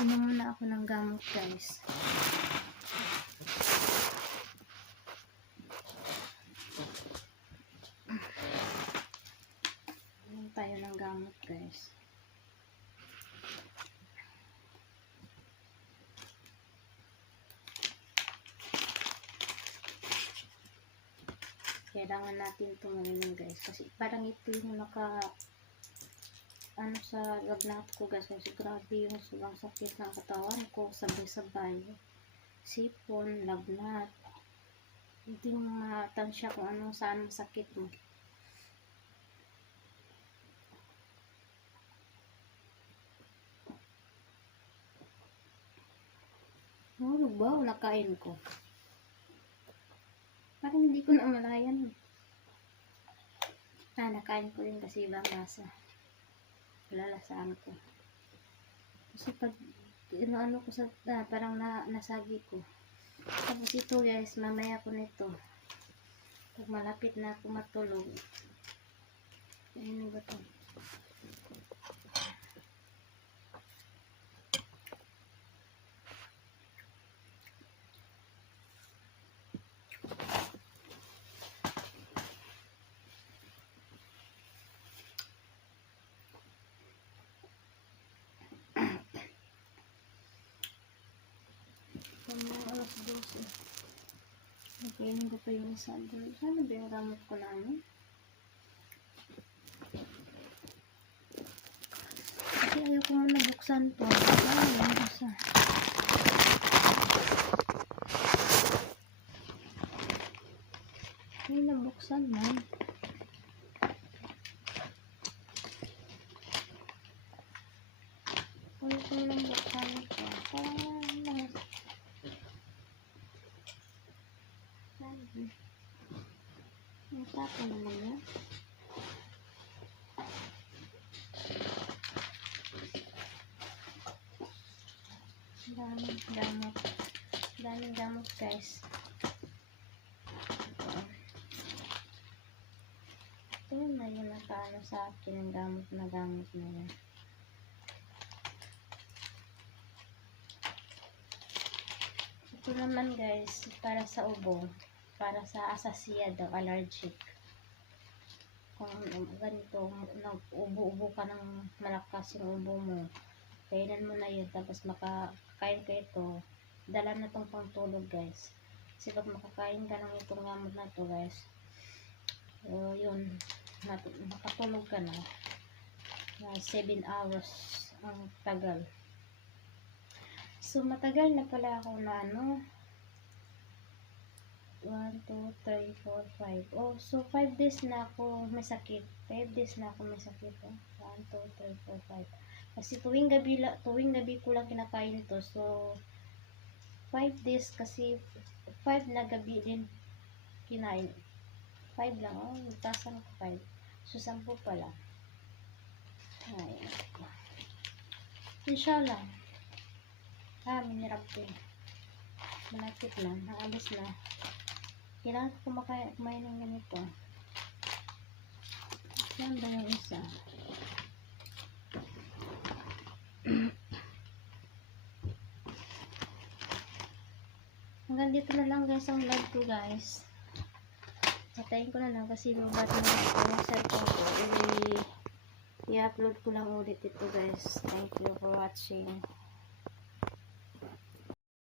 Inom muna ako ng gamot guys. Inom tayo ng gamot guys. Kailangan natin itong uminom guys. Kasi parang ito yung naka ano sa lagnat ko guys kasi grabe yung sobrang sakit ng katawan ko. Sabay-sabay. Sipon, lagnat. Hindi mo matansya kung anong saan masakit mo. Ano ba? Nakain ko. Parang hindi ko na malayan ah nakain ko rin kasi ibang lasa lalasaan ko. Kasi pag ano ko sa ah, parang na, nasagi ko. Tapos ito guys, mamaya ko nito. Pag malapit na ako matulog. Ano ba to? Mga alas 12. Nakainin ko pa yung isa. Sana ba yung ramot ko na ano? Kasi ayaw ko muna buksan to. Ano yung isa? Hindi na buksan man. Ayaw ko muna buksan ito. Parang lang Sabi. Ang tapo naman yan. Daming damot. Daming damot guys. Ito na yun nakaano sa akin ang gamot na gamot na yan. Ito naman guys, para sa ubo. Para sa asasiya daw, allergic. Kung ganito, nag-ubo-ubo ka ng malakas yung ubo mo, kainan mo na yun, tapos makakain ka ito, dala na tong pangtulog guys. Kasi pag makakain ka ng itong gamot na to guys, so yun, makatulog ka na. 7 hours ang tagal. So, matagal na pala ako na ano. 1, 2, 3, 4, 5. Oh, so 5 days na ako may sakit. 5 days na ako may sakit. Oh. 1, 2, 3, 4, 5. Kasi tuwing gabi, la, tuwing gabi ko lang kinakain ito. So, 5 days kasi 5 na gabi din kinain. 5 lang. Oh, tasan ko 5. So, 10 pala. Ayan. Inshallah. Ah, minirap ko. Malapit na. Naalis na. Kailangan ko kumakain kumain ng ganito. Saan ba yung isa? Hanggang dito na lang guys ang live ko guys. Patayin ko na lang kasi lubat na yung cellphone ko. I-upload ko lang ulit ito guys. Thank you for watching.